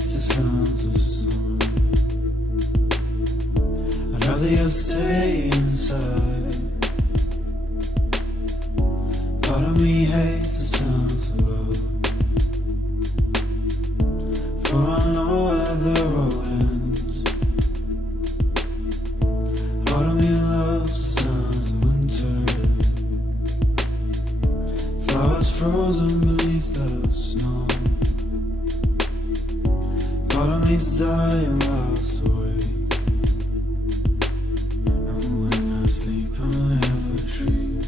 hates the sounds of summer. I'd rather you stay inside. Part of me hates the sounds of love, for I know where the road ends. Part of me loves the sounds of winter, flowers frozen beneath the snow. Part of me's dying whilst awake, and when I sleep I'll never dream.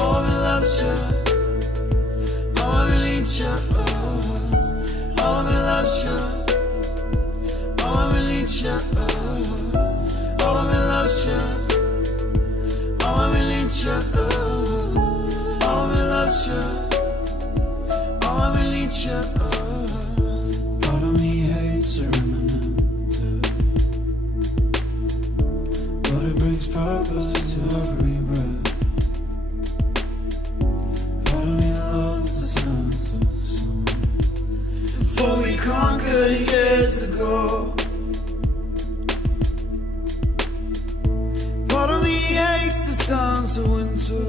Oh, me loves you, oh, me needs you, oh, me loves you, oh, me needs you, oh, me loves you, oh, me needs you, oh, me loves you, oh, me needs you. Part of me hates a remnant, but it brings purpose to every breath. Part of me loves the sounds of the sun, for we conquered years ago. Part of me hates the sounds of winter,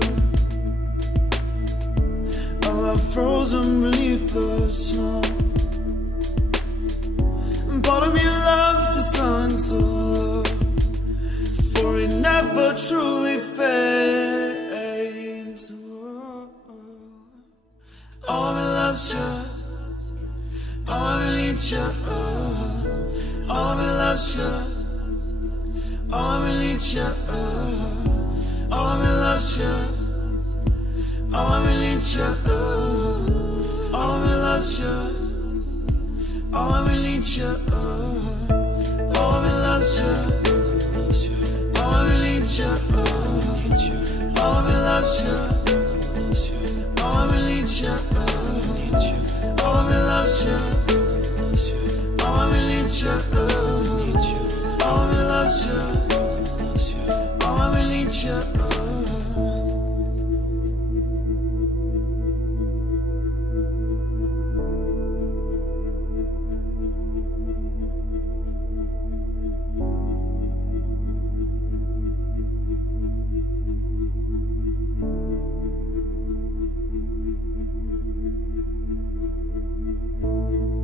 I'm frozen beneath the snow. And part of me loves the songs of love, for it never truly fades. Oh, me loves you, oh, me needs you, oh, me loves you, oh, me needs you, oh, me loves you, oh, me needs you, oh, me loves you, oh, me needs you, oh, me loves you, oh, me needs you, oh, me loves you, oh, me needs you, oh, me loves you, oh, me needs you, oh, me loves you, oh, me needs you.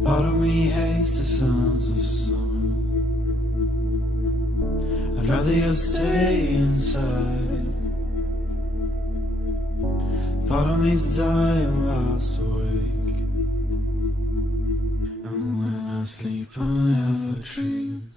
Part of me hates the sounds of summer. I'd rather you stay inside. Part of me's dying whilst awake, and when I sleep I'll never dream.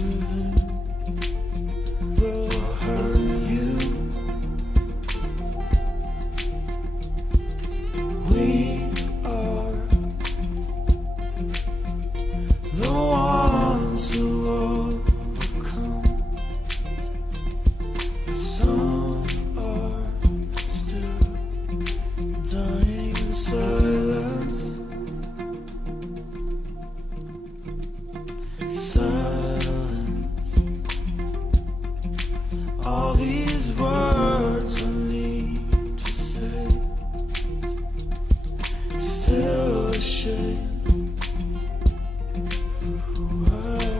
within will hurt you. We are the ones who overcome. Some are still dying in silence. Silence. All these words I need to say. Still ashamed for who I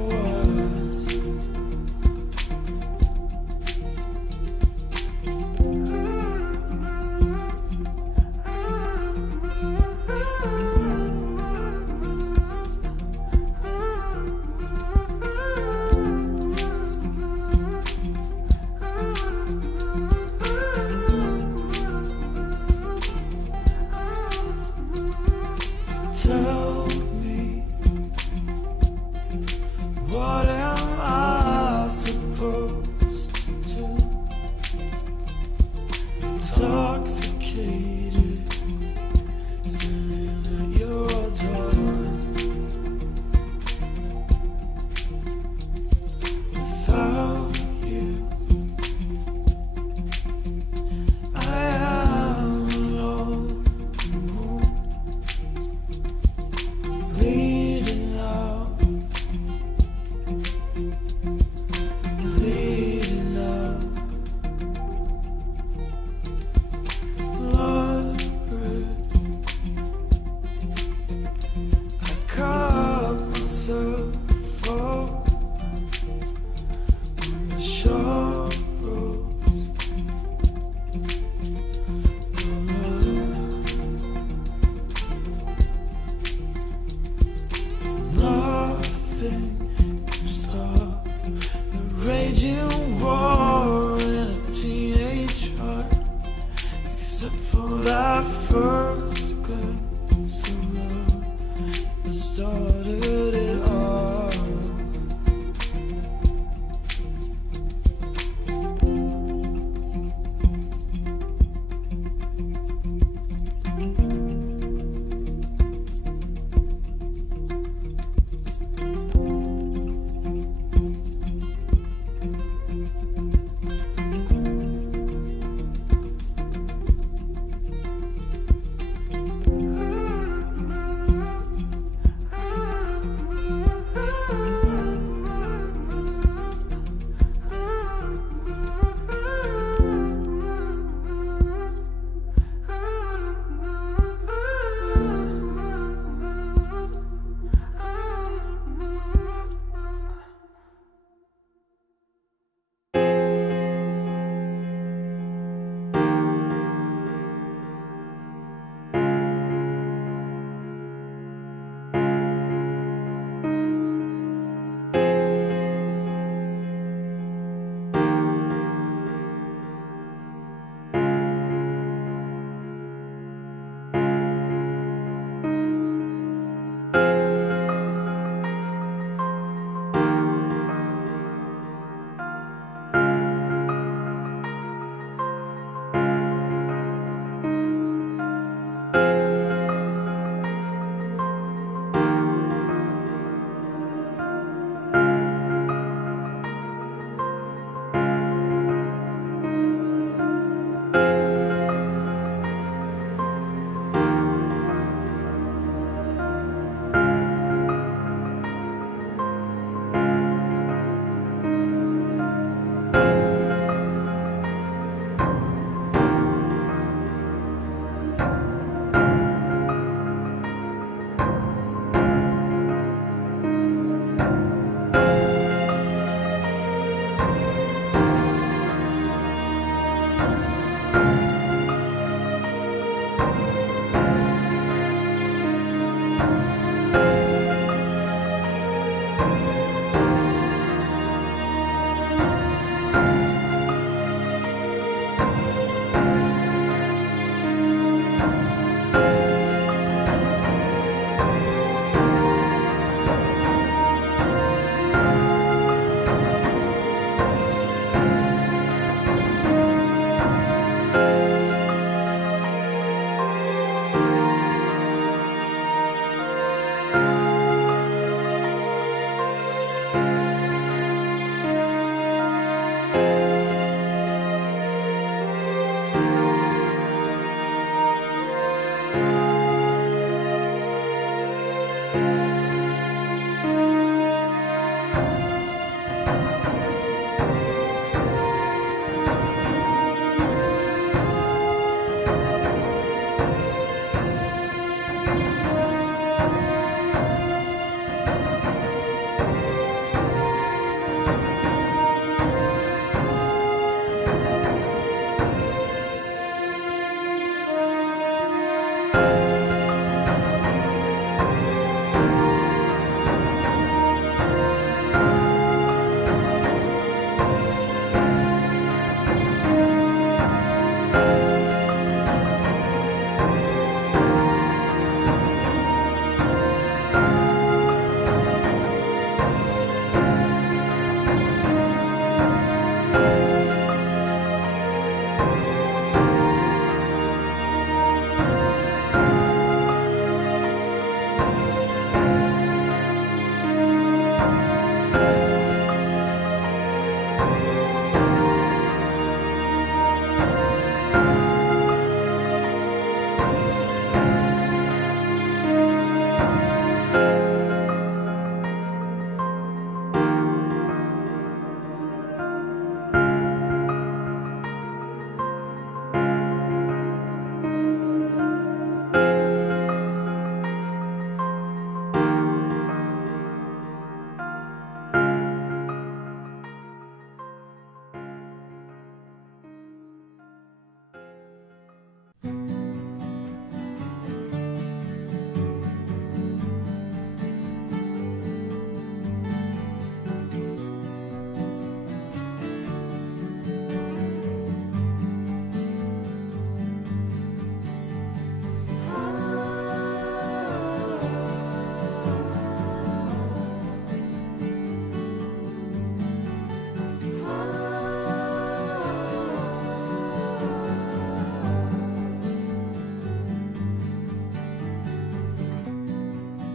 was. Tell me, what am I supposed to do? Intoxicated, standing at your door. Without you, I am alone. Bleeding out, bleeding out. Blood red. I cut myself off on the sharp roads of love. Nothing can stop the raging war in a teenage heart, except for that first glimpse of love that started it all.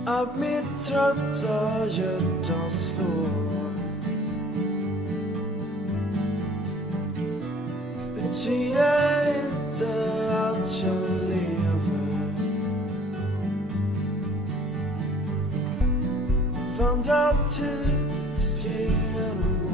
att mitt trötta hjärta slår. Betyder inte att jag lever. Vandrar tyst genom